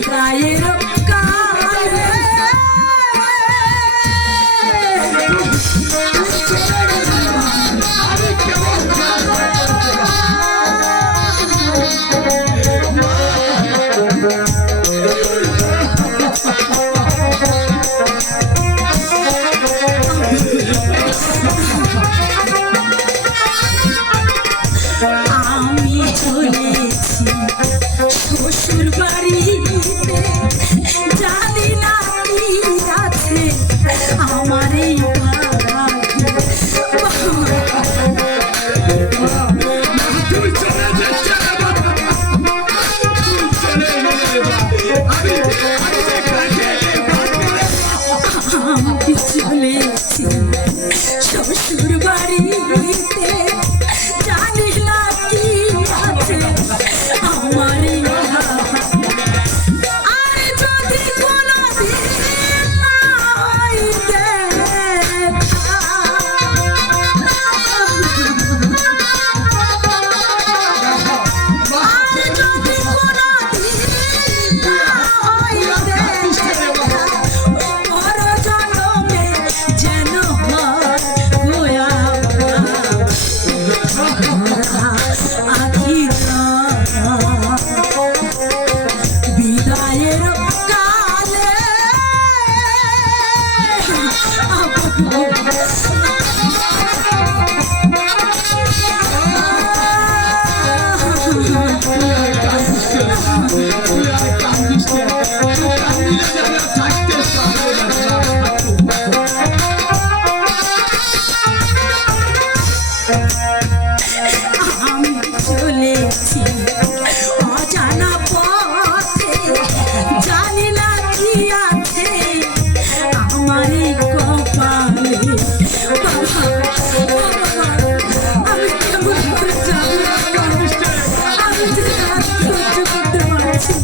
traíram. I'm sorry. আমি চলেছি।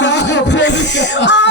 나 옆에 있어.